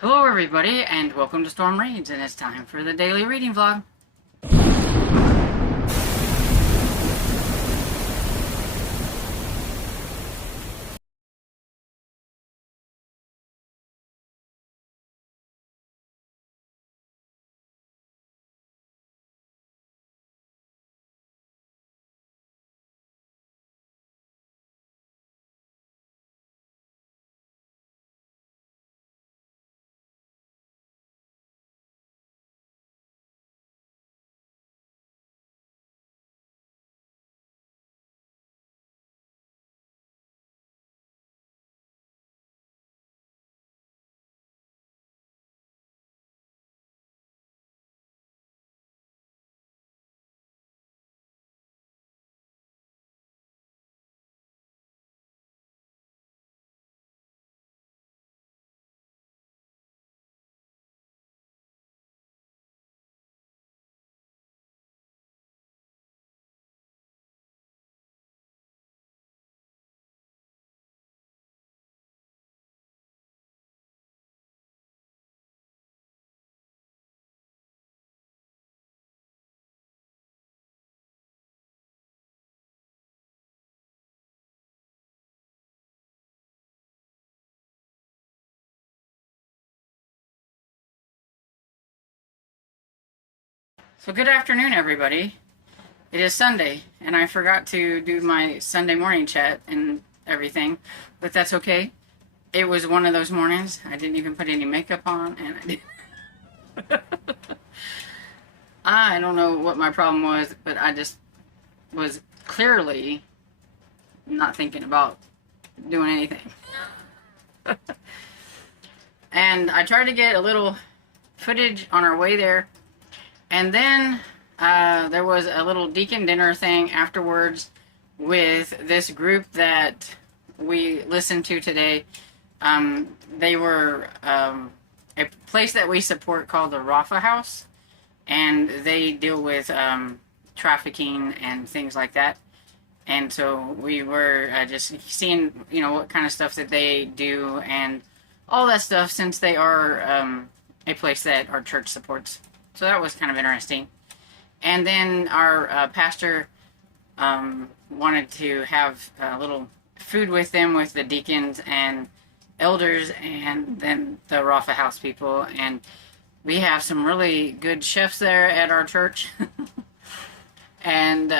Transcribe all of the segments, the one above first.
Hello everybody, and welcome to Storm Reads, and it's time for the daily reading vlog. So good afternoon everybody. It is Sunday, and I forgot to do my Sunday morning chat and everything, but that's okay. It was one of those mornings, I didn't even put any makeup on, and I didn't. I don't know what my problem was, but I just was clearly not thinking about doing anything. And I tried to get a little footage on our way there, and then there was a little deacon dinner thing afterwards with this group that we listened to today. They were a place that we support called the Rafa House, and they deal with trafficking and things like that. And so we were just seeing, what kind of stuff that they do and all that stuff, since they are a place that our church supports. So that was kind of interesting. And then our pastor wanted to have a little food with them, with the deacons and elders and then the Rafa House people. And we have some really good chefs there at our church. And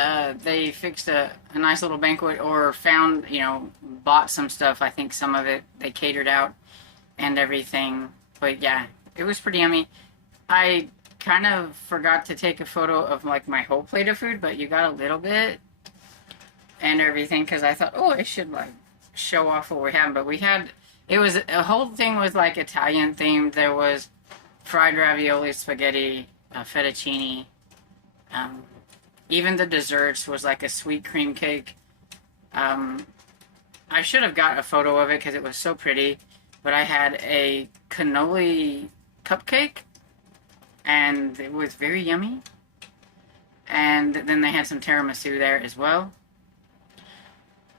they fixed a nice little banquet, or found, bought some stuff. I think some of it they catered out and everything. But yeah, it was pretty yummy. I kind of forgot to take a photo of like my whole plate of food, but you got a little bit and everything, because I thought, oh, I should like show off what we have. But we had, it was, a whole thing was like Italian themed. There was fried ravioli, spaghetti, fettuccine. Even the desserts was like a sweet cream cake. I should have got a photo of it because it was so pretty. But I had a cannoli cupcake, and it was very yummy. And then they had some tiramisu there as well.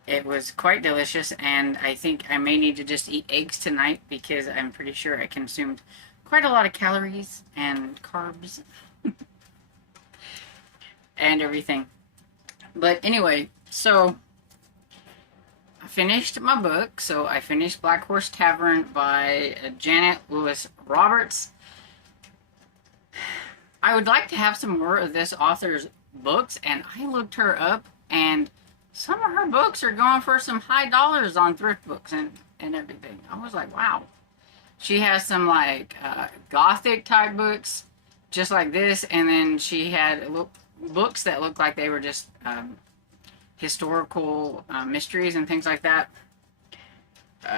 It was quite delicious, and I think I may need to just eat eggs tonight, because I'm pretty sure I consumed quite a lot of calories and carbs and everything. But anyway, so I finished my book. So I finished Black Horse Tavern by Janet Lewis Roberts. I would like to have some more of this author's books, and I looked her up, and some of her books are going for some high dollars on thrift books and everything. I was like, wow. She has some like gothic type books just like this, and then she had books that looked like they were just historical mysteries and things like that.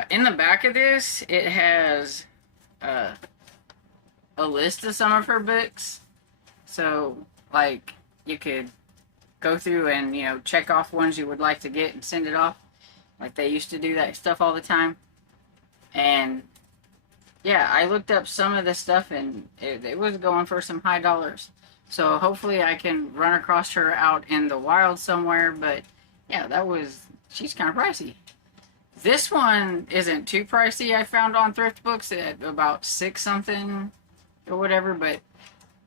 In the back of this, it has a list of some of her books. So, like, you could go through and, check off ones you would like to get and send it off. Like, they used to do that stuff all the time. And, yeah, I looked up some of this stuff, and it was going for some high dollars. So, hopefully I can run across her out in the wild somewhere. But, yeah, she's kind of pricey. This one isn't too pricey. I found on thrift books at about $6 something or whatever, but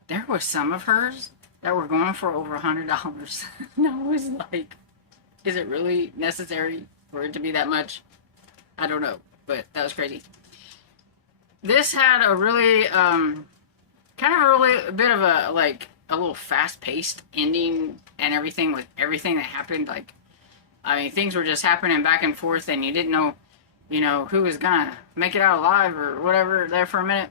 there was some of hers that were going for over $100. And I was like, is it really necessary for it to be that much? I don't know, but that was crazy. This had a really, kind of a really, a bit of a, like, a little fast-paced ending and everything with everything that happened. Like, I mean, things were just happening back and forth, and you didn't know, you know, who was gonna make it out alive or whatever there for a minute.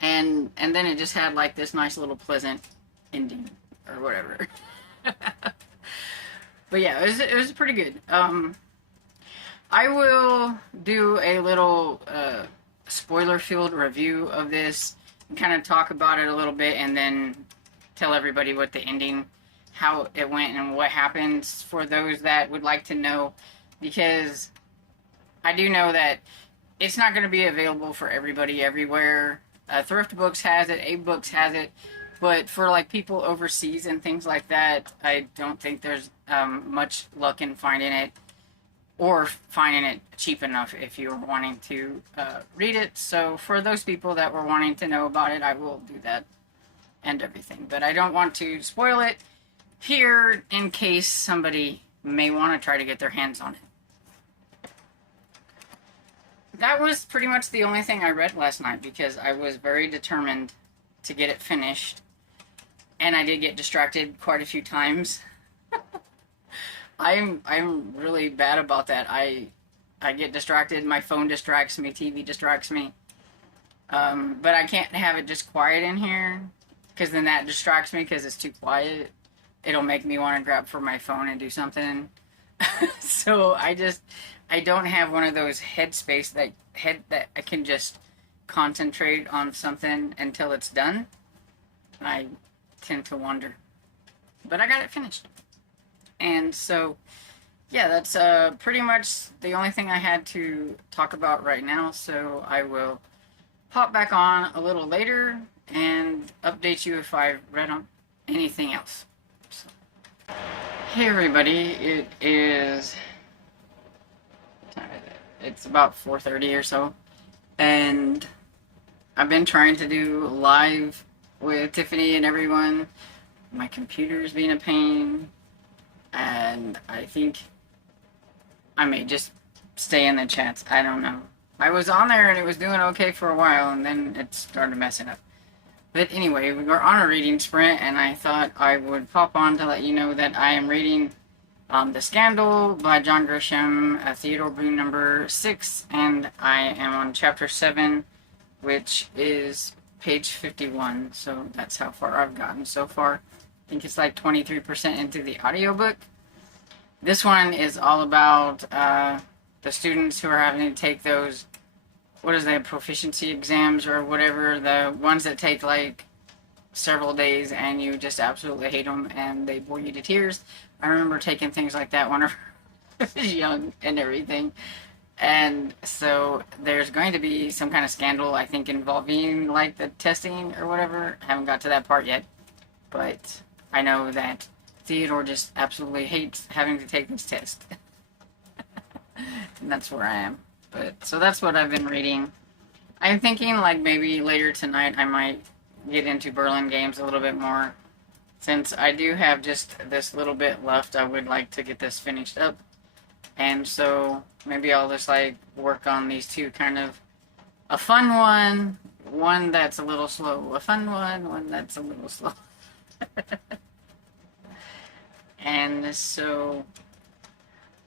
And then it just had, like, this nice little pleasant ending or whatever. But yeah, it was pretty good. I will do a little spoiler-filled review of this and kind of talk about it a little bit, and then tell everybody what the ending, how it went, and what happens for those that would like to know, because I do know that it's not going to be available for everybody everywhere. Thrift Books has it, Abe Books has it, but for like people overseas and things like that, I don't think there's much luck in finding it, or finding it cheap enough if you're wanting to read it. So for those people that were wanting to know about it, I will do that and everything. But I don't want to spoil it here in case somebody may want to try to get their hands on it. That was pretty much the only thing I read last night, because I was very determined to get it finished. And I did get distracted quite a few times. I'm really bad about that. I get distracted. My phone distracts me. TV distracts me. But I can't have it just quiet in here, because then that distracts me because it's too quiet. It'll make me want to grab for my phone and do something. So I don't have one of those headspace that I can just concentrate on something until it's done. I tend to wander. But I got it finished. And so, yeah, that's pretty much the only thing I had to talk about right now. So I will pop back on a little later and update you if I've read on anything else. So. Hey everybody, it is, it's about 4:30 or so, and I've been trying to do live with Tiffany and everyone. My computer's being a pain, and I think I may just stay in the chats. I don't know. I was on there and it was doing okay for a while, and then it started messing up. But anyway, we were on a reading sprint, and I thought I would pop on to let you know that I am reading The Scandal by John Grisham, Theodore Boone number 6, and I am on chapter 7, which is page 51, so that's how far I've gotten so far. I think it's like 23% into the audiobook. This one is all about the students who are having to take those, what is that, proficiency exams or whatever, the ones that take like several days and you just absolutely hate them and they bore you to tears. I remember taking things like that when I was young and everything. And so there's going to be some kind of scandal, I think, involving like the testing or whatever. I haven't got to that part yet, but I know that Theodore just absolutely hates having to take this test. And that's where I am. But so that's what I've been reading. I'm thinking like maybe later tonight I might get into Berlin games a little bit more. Since I do have just this little bit left, I would like to get this finished up. And so maybe I'll just like work on these two, kind of a fun one that's a little slow, a fun one that's a little slow. And so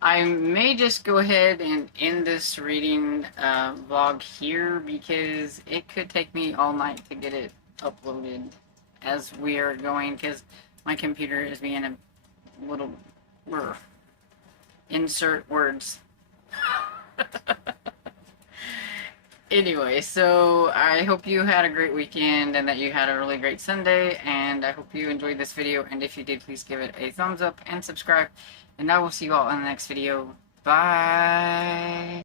I may just go ahead and end this reading vlog here, because it could take me all night to get it uploaded as we are going, because my computer is being a little insert words. Anyway, so I hope you had a great weekend and that you had a really great Sunday, and I hope you enjoyed this video, and if you did, please give it a thumbs up and subscribe, and I will see you all in the next video. Bye!